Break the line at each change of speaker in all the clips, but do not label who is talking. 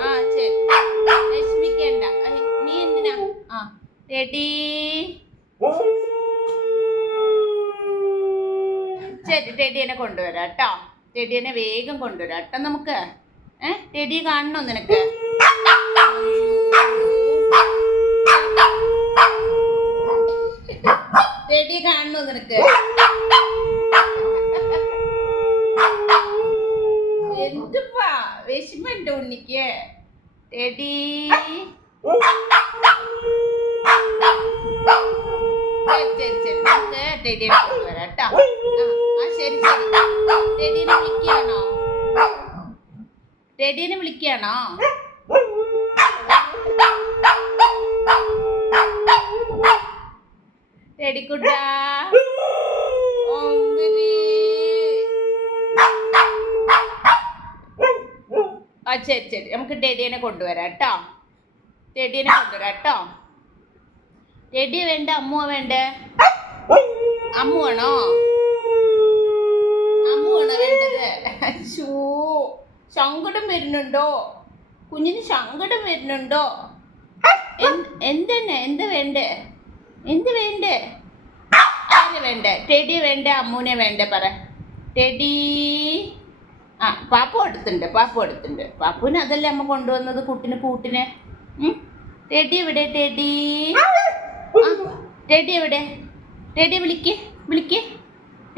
ആ ശരി. വിഷമിക്കണ്ട. നീ ആ റെഡി കൊണ്ടുവരാം കേട്ടോ. വേഗം കൊണ്ടുവരാം കേട്ടോ നമുക്ക്. ഏ ടെഡി കാണണോ നിനക്ക്? ടെഡി കാണണോ നിനക്ക്? വിഷമന്റെ ഉണ്ണിക്ക്? ടെഡി ശരി ശരി നമുക്ക് ടെഡിയെ ആ ശരി ശരി. ടെഡിനെ വിളിക്കുകയാണോ? ടെഡിനെ വിളിക്കുകയാണോ? ടെഡിക്കുട്ടാ ശരി ശരി. നമുക്ക് ടെഡിയനെ കൊണ്ടുവരാം കേട്ടോ. ടെഡിയനെ കൊണ്ടുവരാം കേട്ടോ. ടെഡിയ വേണ്ട അമ്മുവ വേണ്ടേ? അമ്മുവാണോ? അമ്മുവാണോ വേണ്ടത്? ഷൂ സങ്കടം വരുന്നുണ്ടോ? കുഞ്ഞിന് ശങ്കടം വരുന്നുണ്ടോ? എന്ത് എന്തെന്നെ എന്ത് വേണ്ടേ? എന്ത് വേണ്ടേ? ആര് വേണ്ടേ? ടെഡി വേണ്ടേ അമ്മൂനെ വേണ്ടേ പറ. ടെഡി ആ പാപ്പു എടുത്തുണ്ട് പാപ്പു എടുത്തുണ്ട് പാപ്പുവിന് അതല്ലേ അമ്മ കൊണ്ടുവന്നത്? കുട്ടിന് കൂട്ടിന്? ടെഡി എവിടെ? ടെഡി. ടെഡി എവിടെ? ടെഡി വിളിക്ക് വിളിക്ക്.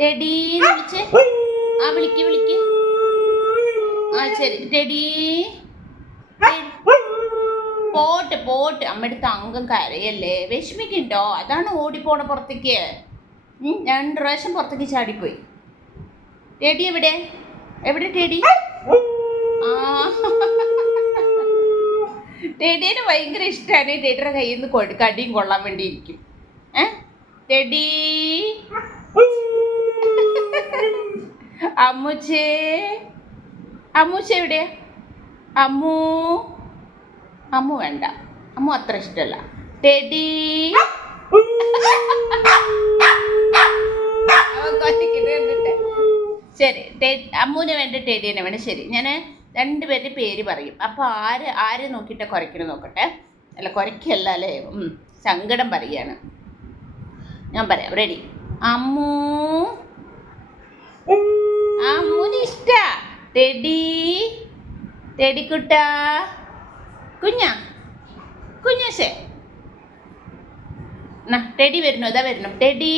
ടെഡി വിളിച്ച്. ആ വിളിക്ക് വിളിക്ക്. ആ ശരി. ടെഡി. പോട്ട് പോട്ട്. എടുത്ത അംഗം കരയല്ലേ? വിഷമിക്കണ്ടോ? അതാണ് ഓടിപ്പോണ പുറത്തേക്ക്. രണ്ട് പ്രാവശ്യം പുറത്തേക്ക് ചാടിപ്പോയി. ടെഡി എവിടെ? എവിടെ ടെഡി? ടെഡീനെ ഭയങ്കര ഇഷ്ടമാണ് ടെഡിയുടെ കയ്യിൽ നിന്ന് കടിയും കൊള്ളാൻ വേണ്ടി ഇരിക്കും ടെഡി. അമ്മൂച്ചേ. അമ്മൂച്ച എവിടെയാ? അമ്മു. അമ്മു വേണ്ട. അമ്മു അത്ര ഇഷ്ടമല്ല. ടെഡി. ശരി. അമ്മൂന് വേണ്ട ടെഡിനെ വേണ്ട ശരി. ഞാൻ രണ്ടുപേരുടെ പേര് പറയും. അപ്പോൾ ആര് ആര് നോക്കിയിട്ട് കുറയ്ക്കണം നോക്കട്ടെ. അല്ല കുറയ്ക്കല്ല അല്ലേ? സങ്കടം പറയാണ് ഞാൻ പറയാം. റെഡി അമ്മു. അമ്മുന് ഇഷ്ട. ടെഡി. ടെഡിക്കുട്ട. കുഞ്ഞ. കുഞ്ഞേ ടെഡി വരുന്നു. ഇതാ വരുന്നു. ടെഡി.